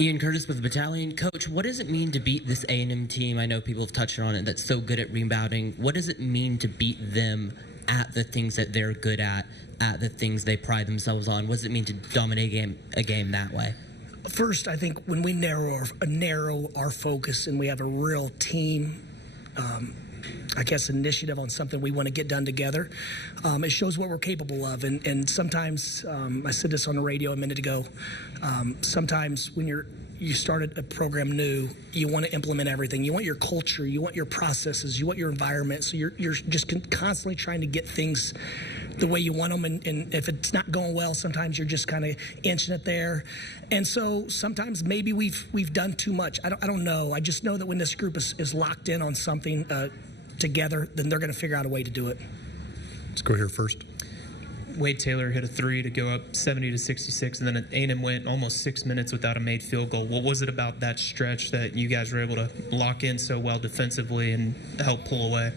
Ian Curtis with the Battalion. Coach, what does it mean to beat this A&M team? I know people have touched on it, that's so good at rebounding. What does it mean to beat them at the things that they're good at the things they pride themselves on? What does it mean to dominate a game that way? First, I think when we narrow our focus and we have a real team, initiative on something we want to get done together, it shows what we're capable of. And sometimes, I said this on the radio a minute ago, sometimes when you started a program new, you want to implement everything. You want your culture, you want your processes, you want your environment. So you're just constantly trying to get things the way you want them, and if it's not going well, sometimes you're just kind of inching it there. And so sometimes maybe we've done too much. I don't know. I just know that when this group is locked in on something together, then they're going to figure out a way to do it. Let's go here first. Wade Taylor hit a three to go up 70-66, and then A&M went almost 6 minutes without a made field goal. What was it about that stretch that you guys were able to lock in so well defensively and help pull away?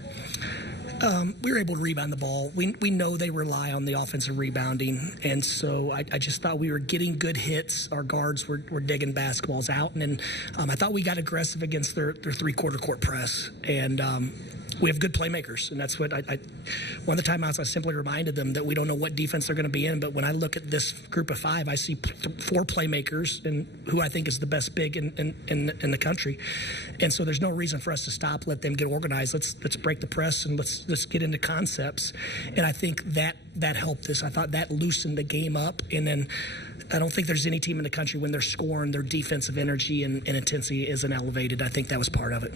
We were able to rebound the ball. We know they rely on the offensive rebounding, and so I just thought we were getting good hits. Our guards were digging basketballs out, and then I thought we got aggressive against their three-quarter court press, and we have good playmakers, and that's what one of the timeouts I simply reminded them that we don't know what defense they're going to be in, but when I look at this group of five, I see four playmakers, and who I think is the best big in the country, and so there's no reason for us to stop. Let them get organized. Let's break the press and let's get into concepts, and I think that helped us. I thought that loosened the game up, and then I don't think there's any team in the country when they're scoring, their defensive energy and intensity isn't elevated. I think that was part of it.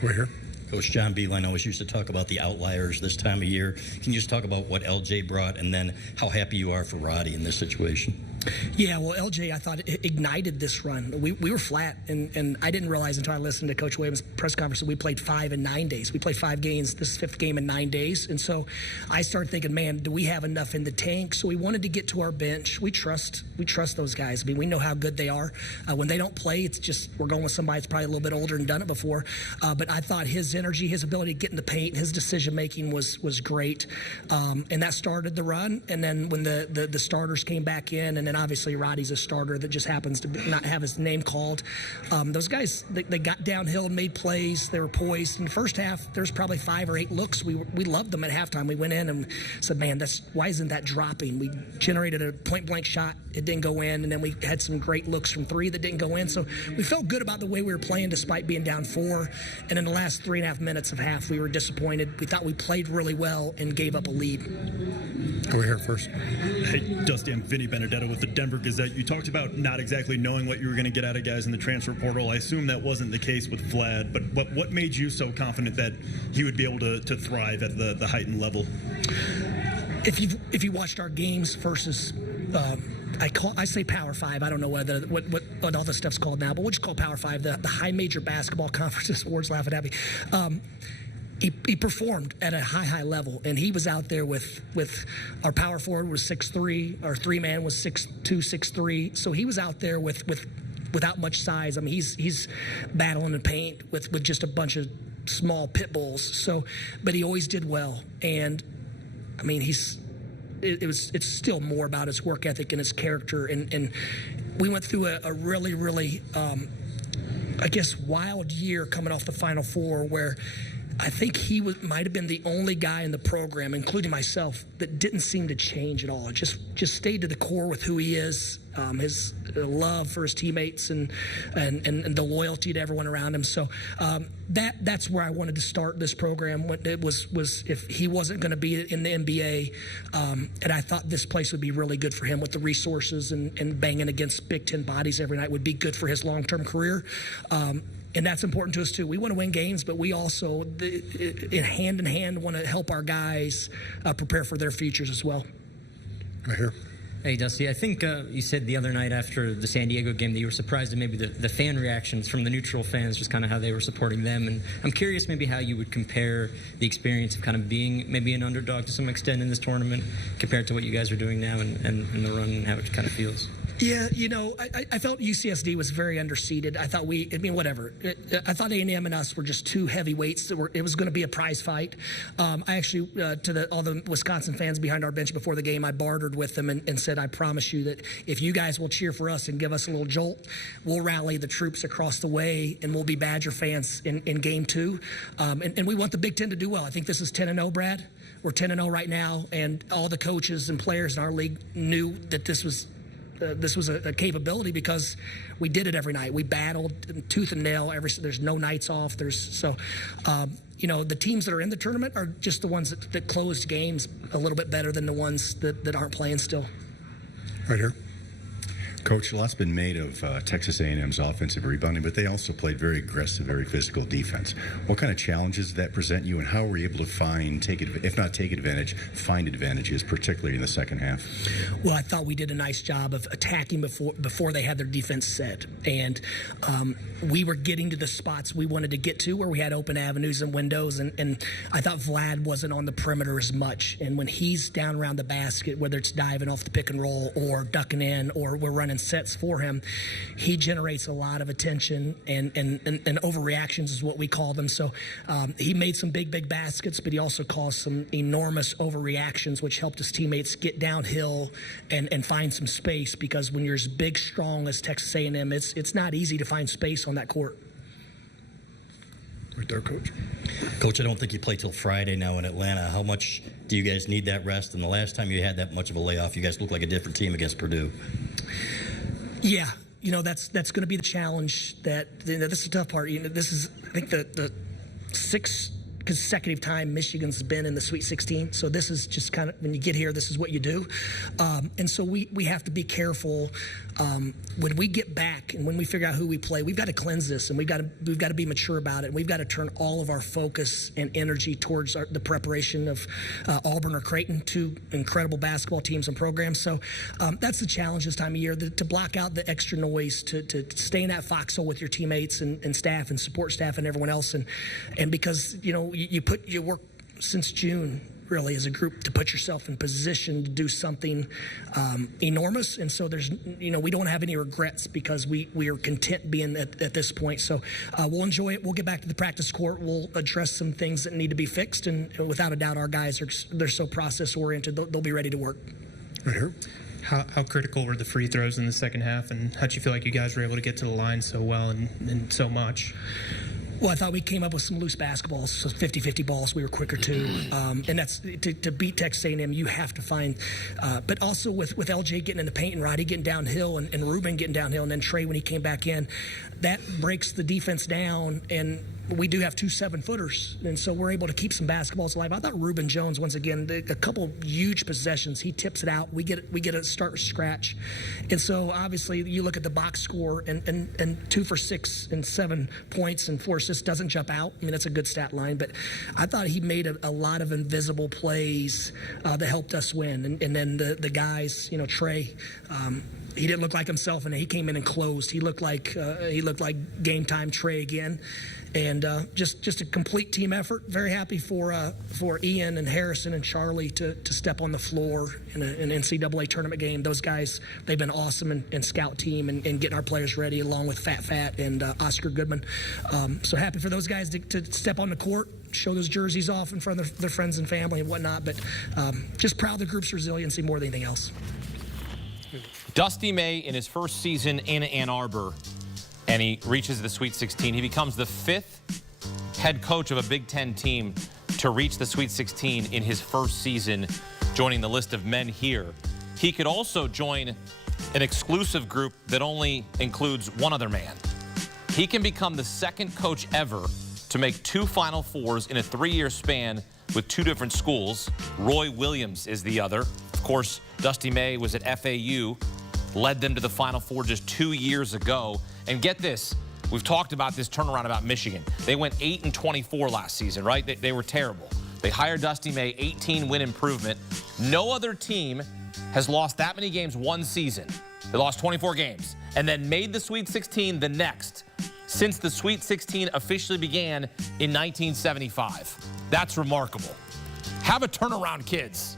We're here. Coach John Beilein always used to talk about the outliers this time of year. Can you just talk about what LJ brought and then how happy you are for Roddy in this situation? Yeah, well, LJ, I thought, ignited this run. We were flat, and I didn't realize until I listened to Coach Williams' press conference that we played 5 in 9 days. We played 5 games, this 5th game in 9 days, and so I started thinking, man, do we have enough in the tank? So we wanted to get to our bench. We trust those guys. I mean, we know how good they are. When they don't play, it's just we're going with somebody that's probably a little bit older and done it before. But I thought his energy, his ability to get in the paint, his decision-making was great, and that started the run. And then when the starters came back in, and then obviously Roddy's a starter that just happens to not have his name called. Those guys, they got downhill and made plays. They were poised. In the first half, there's probably 5 or 8 looks. We loved them at halftime. We went in and said, man, why isn't that dropping? We generated a point-blank shot. It didn't go in. And then we had some great looks from 3 that didn't go in. So we felt good about the way we were playing despite being down 4. And in the last 3.5 minutes of half, we were disappointed. We thought we played really well and gave up a lead. We're here first. Hey, Dusty, I'm Vinny Benedetto with the Denver Gazette. You talked about not exactly knowing what you were going to get out of guys in the transfer portal. I assume that wasn't the case with Vlad, but what made you so confident that he would be able to thrive at the heightened level? If you watched our games versus I say Power 5. I don't know what all this stuff's called now, but we'll just call Power 5 the high major basketball conferences. Ward's laughing at me. He performed at a high level, and he was out there with our power forward was 6'3", our 3-man was 6'2", 6'3", so he was out there without much size. I mean, he's battling in paint with just a bunch of small pit bulls. So, but he always did well, and I mean, it's still more about his work ethic and his character, and we went through a really wild year coming off the Final Four where I think he might have been the only guy in the program, including myself, that didn't seem to change at all. It just stayed to the core with who he is, his love for his teammates and the loyalty to everyone around him. So that's where I wanted to start this program. It was if he wasn't going to be in the NBA, and I thought this place would be really good for him with the resources and banging against Big Ten bodies every night would be good for his long-term career. And that's important to us, too. We want to win games, but we also, hand in hand, want to help our guys prepare for their futures as well. Right here. Hey, Dusty, I think you said the other night after the San Diego game that you were surprised at maybe the fan reactions from the neutral fans, just kind of how they were supporting them. And I'm curious maybe how you would compare the experience of kind of being maybe an underdog to some extent in this tournament compared to what you guys are doing now and the run and how it kind of feels. Yeah, I felt UCSD was very underseeded. I thought whatever. I thought A&M and us were just two heavyweights. It was going to be a prize fight. I actually, all the Wisconsin fans behind our bench before the game, I bartered with them and said, said, I promise you that if you guys will cheer for us and give us a little jolt, we'll rally the troops across the way, and we'll be Badger fans in game 2. And we want the Big Ten to do well. I think this is 10-0, Brad. We're 10-0 right now, and all the coaches and players in our league knew that this was a capability because we did it every night. We battled tooth and nail. There's no nights off. The teams that are in the tournament are just the ones that closed games a little bit better than the ones that aren't playing still. Right here. Coach, a lot's been made of Texas A&M's offensive rebounding, but they also played very aggressive, very physical defense. What kind of challenges did that present you, and how were you able to find advantages, particularly in the second half? Well, I thought we did a nice job of attacking before they had their defense set, and we were getting to the spots we wanted to get to where we had open avenues and windows, and I thought Vlad wasn't on the perimeter as much, and when he's down around the basket, whether it's diving off the pick and roll or ducking in or we're running sets for him, he generates a lot of attention and overreactions is what we call them. So he made some big baskets, but he also caused some enormous overreactions, which helped his teammates get downhill and find some space, because when you're as big, strong as Texas A&M, it's not easy to find space on that court. Right there, Coach. Coach, I don't think you play till Friday now in Atlanta. How much do you guys need that rest? And the last time you had that much of a layoff, you guys looked like a different team against Purdue. Yeah, that's going to be the challenge. This is the tough part. This is, I think, the 6th consecutive time Michigan's been in the Sweet 16. So this is just kind of, when you get here, this is what you do. And so we have to be careful when we get back and when we figure out who we play. We've got to cleanse this, and we've got to be mature about it. And we've got to turn all of our focus and energy towards the preparation of Auburn or Creighton, 2 incredible basketball teams and programs. So that's the challenge this time of year, to block out the extra noise, to stay in that foxhole with your teammates and staff and support staff and everyone else. And because, you work since June, really, as a group, to put yourself in position to do something enormous. And so we don't have any regrets, because we are content being at this point. So we'll enjoy it. We'll get back to the practice court. We'll address some things that need to be fixed. And without a doubt, our guys they're so process oriented. They'll be ready to work. Right here. How critical were the free throws in the second half, and how'd you feel like you guys were able to get to the line so well and so much? Well, I thought we came up with some loose basketballs, so 50-50 balls. We were quicker too, and that's to beat Texas A&M. You have to find, but also with LJ getting in the paint and Roddy getting downhill and Ruben getting downhill, and then Trey when he came back in, that breaks the defense down. And we do have 2 7-footers, and so we're able to keep some basketballs alive. I thought Ruben Jones, once again, a couple huge possessions, he tips it out. We get a start scratch, and so obviously you look at the box score and 2 for 6 and 7 points and 4 assists doesn't jump out. I mean, that's a good stat line, but I thought he made a lot of invisible plays that helped us win. And then the guys, Trey. He didn't look like himself, and he came in and closed. He looked like game time Trey again, and just a complete team effort. Very happy for Ian and Harrison and Charlie to step on the floor in an NCAA tournament game. Those guys, they've been awesome in scout team and getting our players ready, along with Fat and Oscar Goodman. So happy for those guys to step on the court, show those jerseys off in front of their friends and family and whatnot. But just proud of the group's resiliency more than anything else. Dusty May in his first season in Ann Arbor, and he reaches the Sweet 16. He becomes the 5th head coach of a Big Ten team to reach the Sweet 16 in his first season, joining the list of men here. He could also join an exclusive group that only includes one other man. He can become the 2nd coach ever to make 2 Final Fours in a 3-year span with 2 different schools. Roy Williams is the other. Of course, Dusty May was at FAU, led them to the Final Four just 2 years ago. And get this, we've talked about this turnaround about Michigan. They went 8-24 last season, right? They were terrible. They hired Dusty May, 18-win improvement. No other team has lost that many games one season. They lost 24 games and then made the Sweet 16 the next, since the Sweet 16 officially began in 1975. That's remarkable. Have a turnaround, kids.